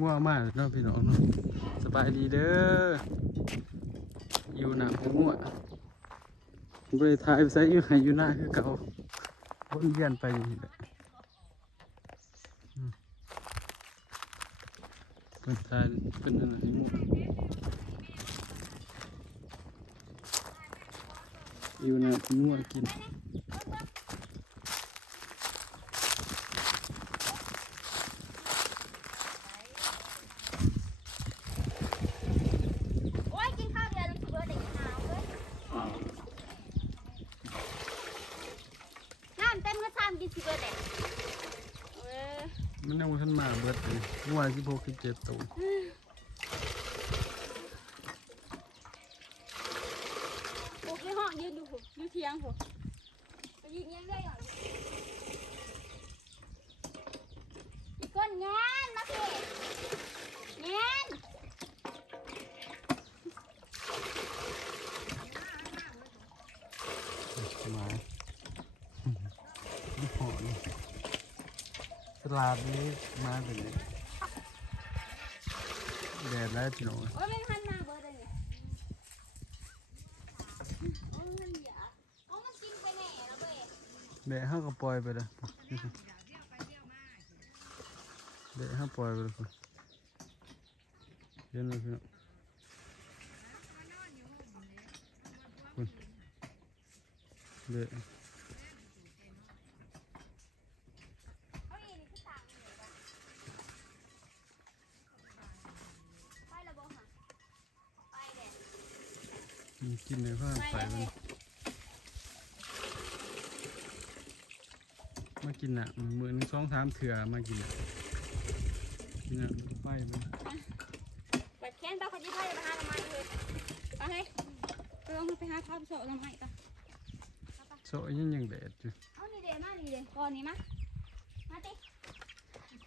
ง่วงมากเนาะพี่น้องเนาะสบายดีเด้ออยู่หนักง่วงบริทายไปใส่อยู่ไหอยู่หน้าคือเก่าวนเวียนไปอยู่นี่แหละอืมเป็นทายเป็นอะไรง่วงอยู่หน้าง่วงกิน โอ้ยกินข้าวเดียวน้ำซุปเบอร์เด็กหนาวเว้ยน้ำเต็มก็ซ้ำกินซุปเบอร์เด็กเว้ย มันยังบ่ทันมาเบิดเลย ง่วงสิบหกสิบเจ็ดตัวโอ้ยห้องยืนอยู่ผมอยู่เทียงผมไปยิงยังได้หรออีกคนแงนมาพี่แงนหมาไม่พอเลยสลาดนี้มาเป็นไงแดดแล้วพี่น้องโอ้ยไม่ทันมาเบอร์เลยเนี่ยโอ้ยมันหยาโอ้ยมันกินไปแน่แล้วเว้ยแดดห้าก็ปล่อยไปเลยแดดห้าปล่อยไปเลยเย็นเลยพี่น้องคุณแดด เอาอีนี่คือต่างเลยว่ะไปแล้วบ่หะไปเด้ มี กินเลยผ้าไปไปแล้วมัเด้นมากินอะเหมือนสองสามเถื่อมากินอะกินอะไฟมันเปิดแค้นตาคนที่ไพ่มาหาทำไมเลยไปเฮ้ยไปลองไปหาข้าวโซ่ทำไมตาโซะยังยังแดดอยู่เอานี่เดมานี่เดก่อนนี้มามาติ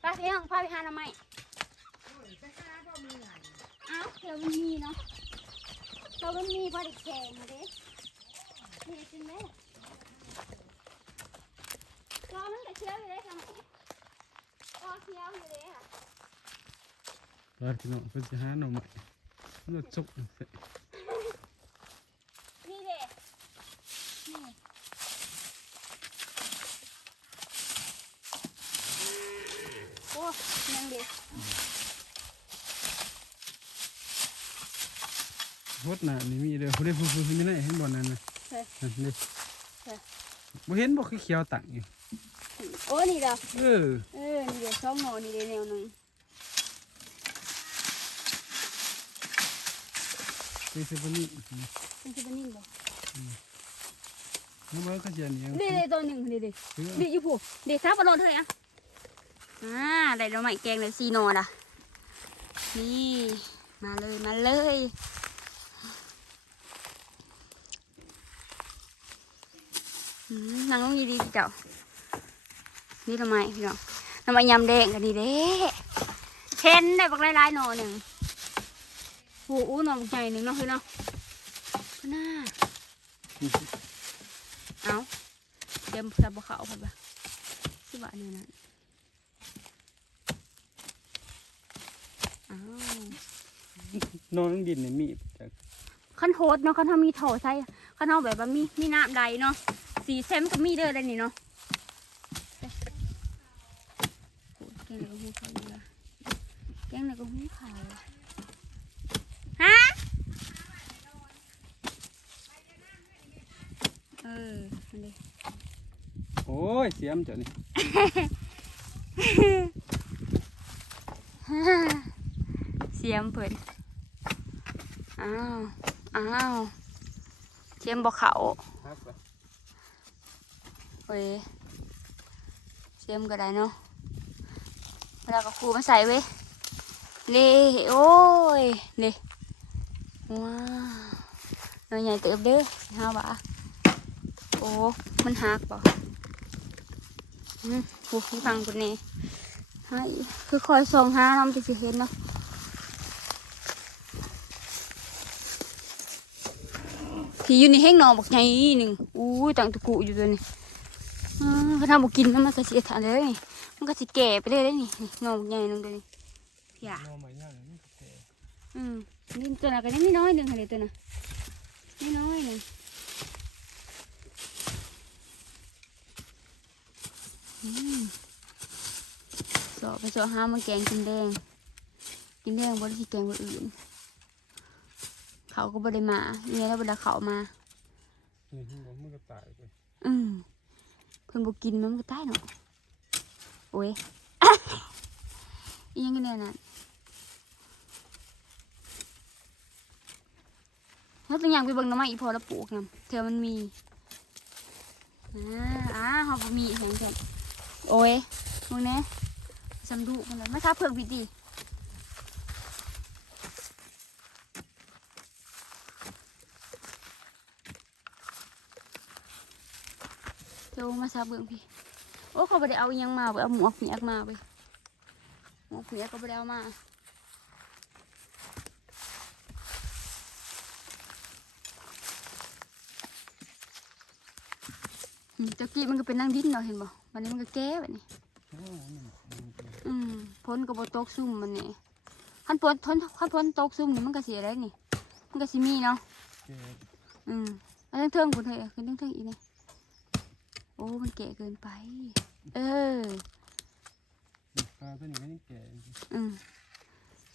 ไปพี่ห้องพาไปหาทำไมอ้าวเดี๋ยวมันมีเนาะ เรามันมีพอดีแข่งมาดินี่จริงไหมรอมันก็เชื้ออยู่เลยทำไมรอเชี่ยวอยู่เลยค่ะตอนพี่น้องเพิ่นจะหาหน่อไม้มันก็จุก นี่เด็นี่โอ้ยังเด็ก รถน่ะนี่มีเด้อบ่ได้พูดพูดไม่ได้เห็นบ่นั่นน่ะเฮ้ยนั่นนี่เฮ้ยบ่เห็นบ่คือเขียวตังอยู่โอ้นี่เด้อเออเออนี่เด็กสองหนอนี่เด็กแนวหนึ่งนี่สิบ่นี่เป็นจะเป็นนิ่งบ่น้ำมันก็จะเหนียวเด็กเด็กตัวหนึ่งเด็กเด็กเสือเด็กอยู่ผู้เด็กครับบอลลนเท่าไหร่อะอ่าได้แล้วใหม่แกงเลยซีโนอะนี่มาเลยมาเลยอืม นางลงยีดีเจ้านี่ทำไมพี่น้องทำไมยำแดงกันดีเด้เห็นได้บักหลายๆหน่อหนึ่งโอ้โหหน่อบักใหญ่หนึ่งเนาะพี่เนาะก็น่าเอาเตรียมสับปะเขาพอปะที่บ้านนี่นะอ้าวนอนดินนี่มีจากขั้นโฮดเนาะขั้นเขามีโถใส่ขั้นเขาแบบว่ามีมีน้ำใดเนาะ สีเซมก็มีเด้อได้นี่เนาะโอ้ยแกงอะไรก็หูเขาอยู่ละแกงอะไรก็หูเขาฮะเออมันดิโอ้ยเสียมจ้ะนี่เสียมเพิ่นอ้าว อ้าวเสียมบ่เขา เว้ยเสียมก็ได้เนาะเวลาก็ครูมาใส่เว้ยเล่โอ้ยเล่ว้าวหน่อยใหญ่เติบเด้อห้าบาโอ้ มันหักบ่อืมโอ้ยฟังคนนี้ให้คือคอยส่องหาน้ำจะสิเห็นเนาะที่อยู่ในแห้งนองบักใหญ่หนึ่งอู้ยตังตะกุอยู่ตัวนี้ อ่าเขาทำบุกินแล้วมันก็สิทานเลยมันก็สิแก่ไปเลยได้นี่นี่หนอกใหญ่หนึงตัวนี้พี่อะนอใหม่ย่างนี่แก่อืมนี่ตัวน่ะก็ยังไม่น้อยหนึ่งเดี๋ยตัวน่ะไม่น้อยหนึ่งอืมสอบไปสอบห้ามาแกงกินแดง กินแดงบนที่แกงบนอื่น เขาก็บ่ได้มาเนี่ยแล้วเวลาเขามา นี่มันก็ตายไปอืม เพิ่นบ่กินมันก็ตายเนาะโอ้ยยังกันแน่นั่นแล้วตัวอย่างไปเบิ่งน้ำไม้อีพอแล้วปลูกนำเธอมันมีอ่าอ่าเฮาบ่มีแฮงแท้โอ้ยมึงแน่สำดูมันเลยมาทับเพิ่งพี่ติ เดี๋ยวมาซับเบิ่งพี่ โอ้เขาบ่ได้เอาอิหยังมาเว้ยเอาหมวกเปียกมาเว้ยหมวกเปียกก็บ่ได้เอามาอืมตะกี้มันก็เป็นนั่งดินเนาะเห็นบ่วันนี้มันก็แก้แบบนี้โอ้นี่มันแก่อืมพ้นก็บ่ตกซุ่มมันนี่คันพ้นทนคันพ้นตกซุ่มนี่มันก็สิอะไรนี่ มันก็สิมีเนาะแก่อืมอันเทิงๆพุ่นเฮ้ยขึ้นเทิงๆอีนี่โอ้มันแก่เกินไป เออปลาตัวนี้ก็ยังแก่อยู่อืม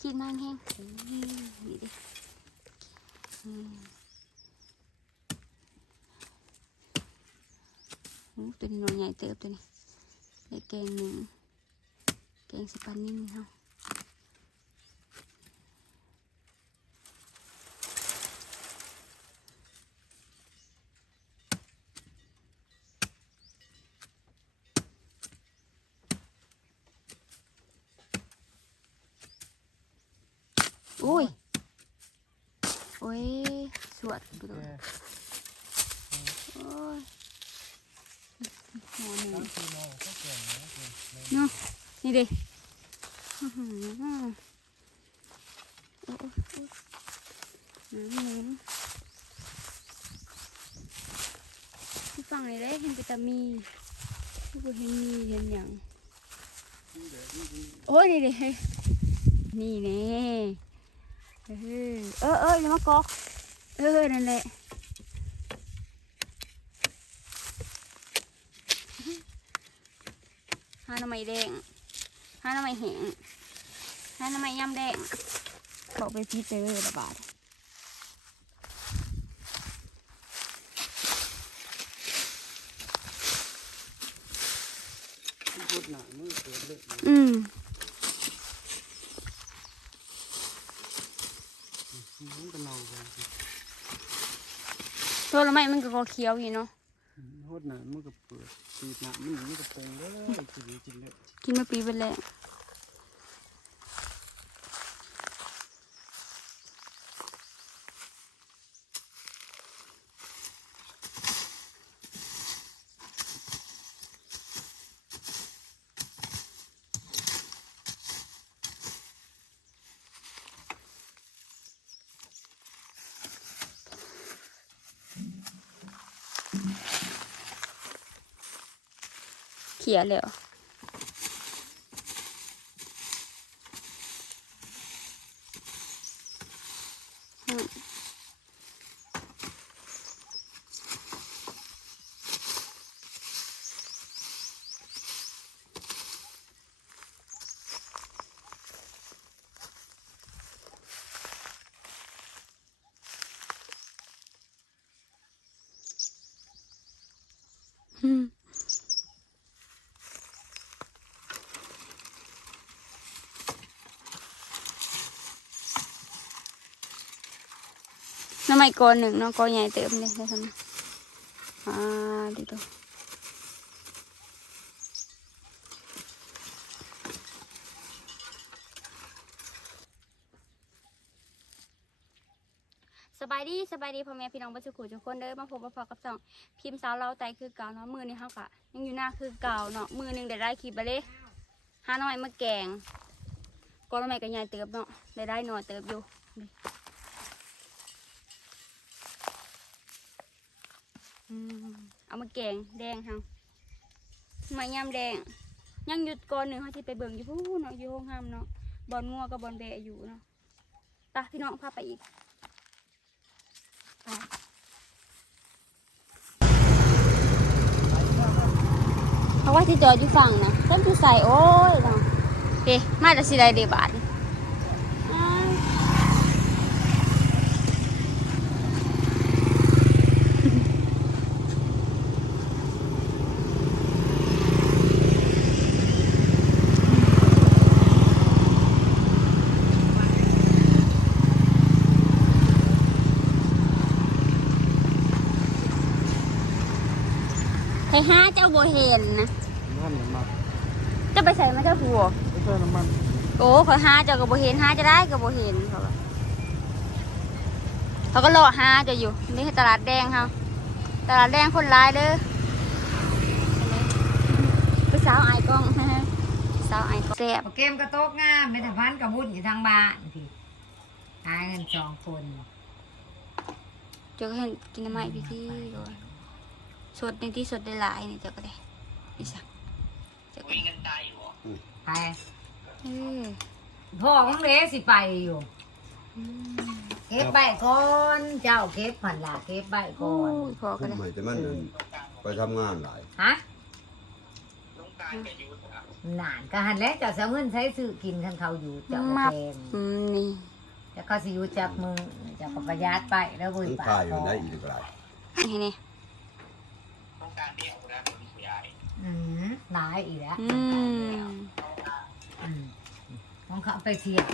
คิดมากแห้งอืมนี่ดิอืมโอ้ตัวนี้หน่อยใหญ่เติบตัวนี้ได้แกงหนึ่งแกงสปานิ่งเนาะ อ้ยโอ้ยสวดไปเลแก่ยโอ้ยหัวหมูตั้งคือนอนก็แก่นะแก่เนาะนี่ดิอื้อหือโอ้โอ้โอ้น้ำน้ำที่ฝั่งนี้ได้เห็นวิตามีที่กูเห็นมีเห็นอย่างโอ้ยนี่ดินี่แน่ เออเออเอออย่ามากอก เออนั่นแหละหาหน่อไม้แดงหาหน่อไม้แห้งหาหน่อไม้ยำแดงบอกไปพี่เจอระบาดพูดหนามือเกิดเลยอืม มันก็เน่าไป ตัวละไม้มันก็เคี้ยวอยู่เนาะโคตรหนามันก็เปิดตีหนามันมันก็โป่งเลยกินเลยกินเลยกินมาปีเป็นแรงเขียเลย เห น้ำไม้กอหนึ่งเนาะกอใหญ่เติมเลยได้ทำไมอ่าดีตัวสบายดีสบายดีพ่อแม่พี่น้องบัจุกุทุกคนเด้อมาพบมาพอกับสองพิมพ์สาวเราไตคือเก่าเนาะมือนี่เขากะยังอยู่หน้าคือเก่าเนาะมือหนึ่งได้ได้คลิปไปเลยห้าน่อยมาแกงกอละไม้ก็ใหญ่เติบเนาะได้ได้หน่อยเติบอยู่ อืม เอามาแกงแดงเฮาม้ยำแดง ยังหยุดก่อนหนึ่งเขาที่ไปเบิ่งอยู่พู้เนาะอยู่ห้องห้ามเนาะบอลงัวกับบอลแบะอยู่เนาะตาพี่น้องพาไปอีกไปเพราะว่าที่จอดอยู่ฝั่งนะต้นที่ใส่โอ้ยเนาะเอ๊ะมาจากสิไดเดบาท ให้ห้าเจ้าโบเห็นนะน้ำมันจะไปใส่มาเจ้าผัวไม่ใช่น้ำมันโอ้เขาหาเจ้าก็บ่เห็นหาจะได้ก็บ่เห็นเขาว่าเขาก็รอหาเจะอยู่ นี่คือตลาดแดงเขาตลาดแดงคนร้ายเด้อผู้สาวไอายกล้องสาวไอายกล้องแซ่บเกมกระโต๊กงามไม่แต่พันกับบุญอยู่ทางบ้านพี่หาเงินสองคน เจ้าก็เห็นกินน้ำไม้พี่ที่ก่อน สดในที่สดได้หลายนี่เจ้าก็ได้นี่สักเจ้าก็ได้ไปเออพ่อของเล็สิไปอยู่เก็บใบก่อนเจ้าเก็บผันละเก็บใบโอ้ก่อนยพอก็คุ้มได้ให้แต่มันนั่นไปทำงานหลายฮะนานก็หันแล้วเจ้าจะเงินใช้ซื้อกินคันเขาอยู่เจ้าก็มับแพงอืมนี่จะเขาสิอยู่จากมือเจะก็ประหยัดไปแล้วบุญมันปาค่าอยู่ก่อนได้อีกหลายนี่นี่ อืมหลายอีกแล้วอืมอืมของเขาไปเที่ยว